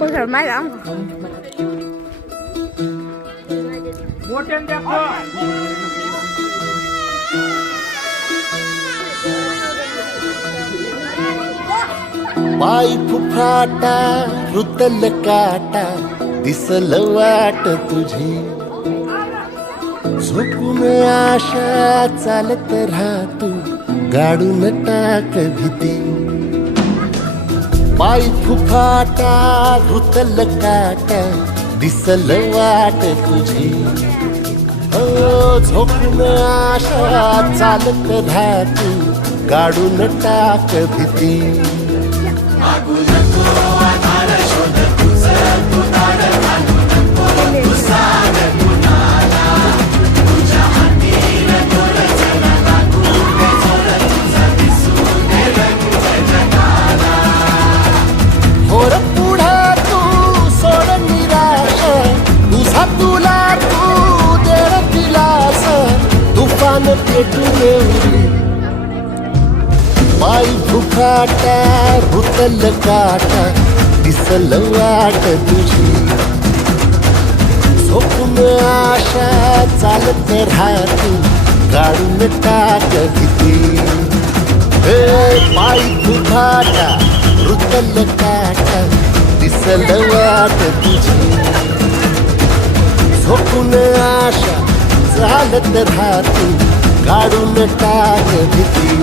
Ôi trời máy lắm मोठ्याने द्या पाय फुफाटा रुतल काटा दिसल वाट तुझी. झोपून आशा चालत राहतू गाडून टाक भीती. पाय फुफाटा रुतल काटा दिसल वाट तुझी. हो, झोपून आशा चालत धातू गाडून टाक भीती. खाटा भुकाटा काटा दिसल वाट तुझी. झोपून आशा चालत राहतू काढून टाक किती हे पायी भुकाटा रुतल काटा दिसल वाट तुझी. झोपून आशा चालत राहतू काढून टाक किती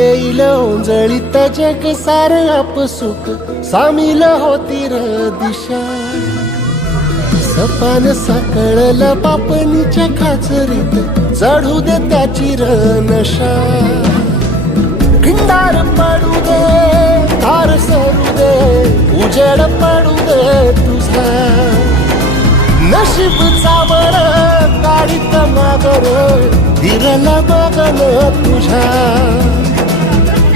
येईल ओंजळीत जग सार आपसुक सामील होती र दिशा. सपान साकळला पापणीच्या खाचरीत. चढू दे त्याची र नशा. खिंडार पडू दे तार सरू दे उजेड पडू दे तुझा. नशीब चावर काढीत मागर फिरला बघन तुझ्या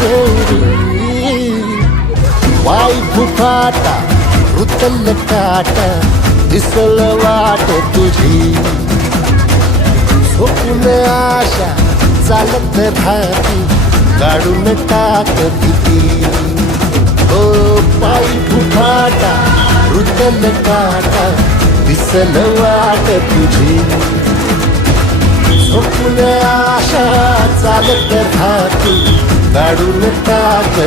पेटू देऊ वाई फुफाटा रुतल काटा दिसल वाट तुझी. स्वप्न आशा चालत राहती काढून टाक भीती ओ हो, पायी फुफाटा रुतल काटा दिसल वाट तुझी. स्वप्न आशा चालत राहती काढून टाक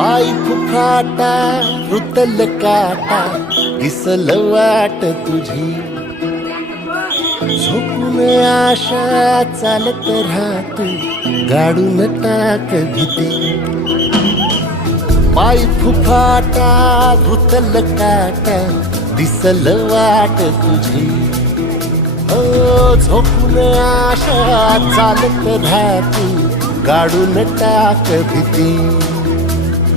पायी फुफाटा रुतल काटा दिसल वाट तुझी. झोपून आशा चालत राहतू गाडून टाक भीती. पाय फुफाटा रुतल काटा दिसल वाट तुझी. हो झोपून आशा चालत राहतू गाडून टाक भीती.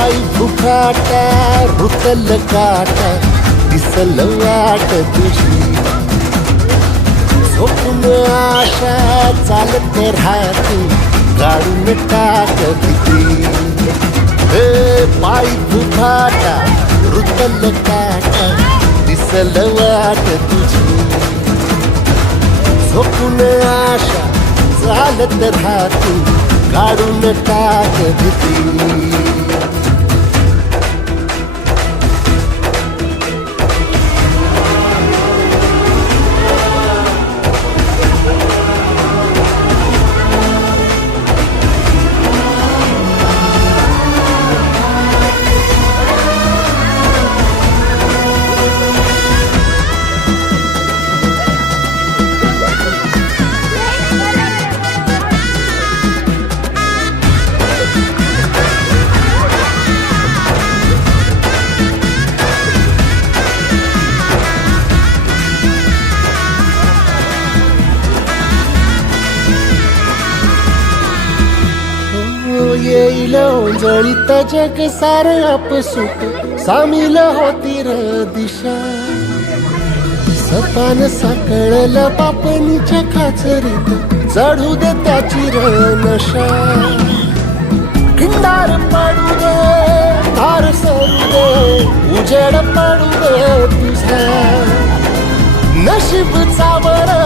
पायी फुकाटा रुतल काटा दिसल वाट तुझी. झोपून आशा चालत राहत काढून टाक किती ए पाय फुकाटा रुतल काटा दिसल वाट तुझी. झोपून आशा चालत राहत काढून टाक भीती. येईल जळीत जग सार आपसुक सामील होती र दिशा. सपान साकळल बापनीच्या खाचरीत. चढू दे त्याची र नशा. खिंडार पाडू दे धार सरू दे उजेड पाडू दे तुझा नशीब चावर